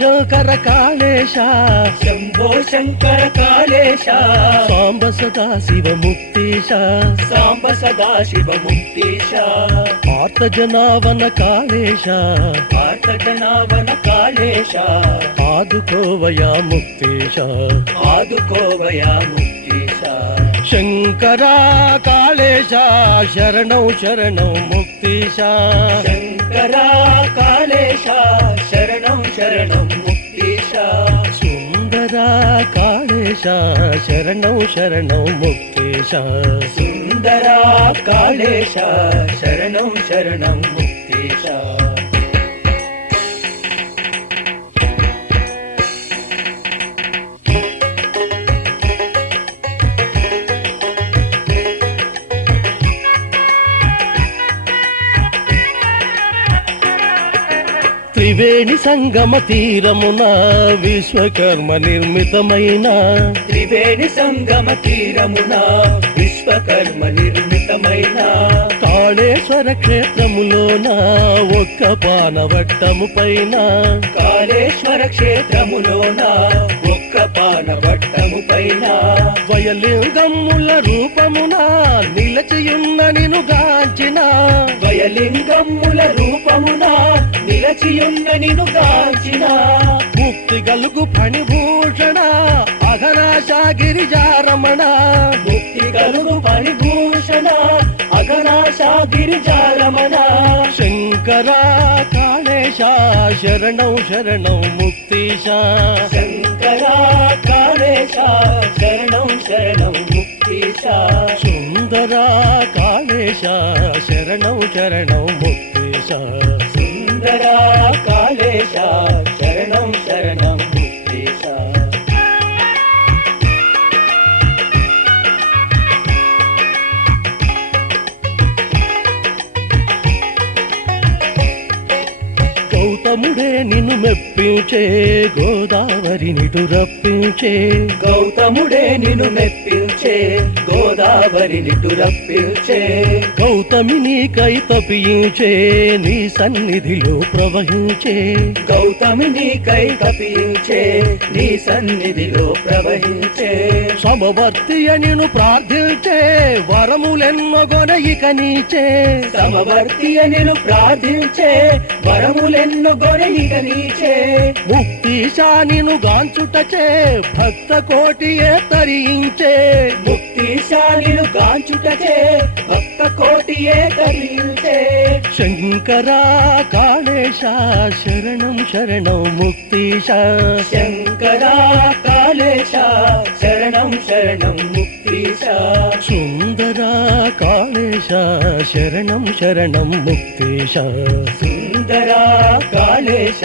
శంకర కాళేశ. శంభో శంకర కాళేశ. సాంబ సదా శివ ముక్తేశ సాంబ సదా శివ ముక్తేశ ఆర్త జనావన కాళేశ. ఆర్తజనావన కాళేశ. ఆదుకోవయా ముక్తేశ ఆదుకోవయా ముక్తేశ శంకరా కాళేశ. శరణం శరణం ముక్తేశ. శంకరా కాళేశ. శరణం శరణం సుందరా కాళేశ శరణం శరణం ముక్తేశ. సుందరా కాళేశ శరణం శరణం ముక్తేశ. త్రివేణి సంగమ తీరమున విశ్వకర్మ నిర్మితమైన. త్రివేణి సంగమ తీరమున విశ్వకర్మ నిర్మితమైన. కాళేశ్వర క్షేత్రములోన ఒక్క పానవట్టము పైన. కాళేశ్వర క్షేత్రములోన ఒక్క పానవట్టము పైన. వయలింగముల రూపమున నిలచియున్న నిను గాంచిన. వయలింగమ్ముల రూపమున నిలచియున్న నిను గాంచిన. ముక్తి గలుగు ఫణిభూషణ అఘనాశా గిరిజారమణ. గిరిజారమణ శంకరా కాళేశ శరణం శరణం ముక్తీశ. శంకరా కాళేశ శరణం శరణం ముక్తీశ. సుందరా కాళేశ శరణం శరణం ముక్తీశ. సుందరా గౌతముడే నిన్ను మెప్పించే గోదావరి నిటు రప్పించే. గౌతముడే నిన్ను మెప్పించే గోదావరి నిటు రప్పించే గౌతమి నీకై తపించే నీ సన్నిధిలో ప్రవహించే. గౌతమి నీకై తపించే నీ సన్నిధిలో ప్రవహించే. సమవర్తి నిన్ను ప్రార్థించే వరములెన్నొగొన ఇక నీచే. సమవర్తి నేను ప్రార్థించే వరములెన్నో గొరయిక నీచే. ముక్తిశా నిన్ను గాంచుటచే భక్త కోటియే తరించే. ముక్తిశాలిను కాంచుటచే భక్త కోటియే తరించే శంకరా కాళేశ శరణం శరణం ముక్తిశ. శంకరా కాళేశ శరణం శరణం ముక్తిశ. సుందరా కాళేశ శరణం శరణం ముక్తిశ. సుందరా కాళేశ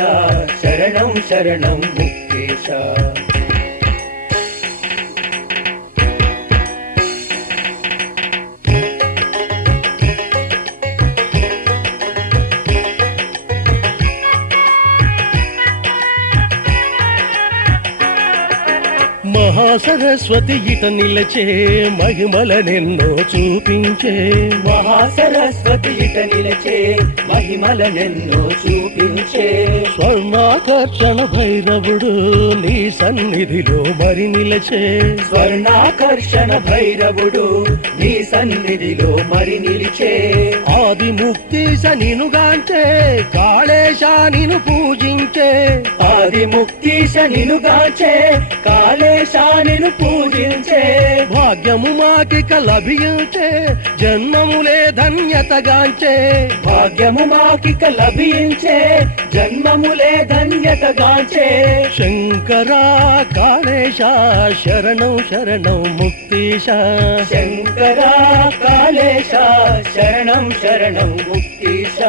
శరణం శరణం ముక్తిశ. మహాసరస్వతి ఇట నిలచే మహిమలనెన్నో చూపించే. మహాసరస్వతి ఇట నిలచే మహిమలనెన్నో చూపించే. స్వర్ణాకర్షణ భైరవుడు నీ సన్నిధిలో మరి నిలచే. స్వర్ణాకర్షణ భైరవుడు నీ సన్నిధిలో మరి నిలిచే. ఆది ముక్తి నినుగాంచే కాళేశ నిను పూజించే. ఆది ముక్తీశ నినుగాచే కాళేశానిను పూజించే భాగ్యము మాకిక లభించే జన్మములే ధన్యతగాంచే. భాగ్యము మాకిక లభించే జన్మములే ధన్యతగాచే. శంకరా కాళేశ శరణం శరణం ముక్తిశ. శంకరా కాళేశ శరణం శరణం ముక్తీశ.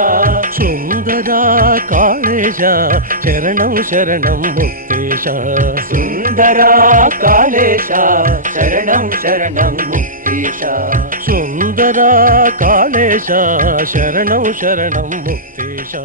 సుందరా కాళేశ శరణం శరణం ముక్తిశ. సుందరా కాళేశ శరణం శరణం ముక్తీశ. సుందరా కాళేశ శరణం శరణం ముక్తిశ.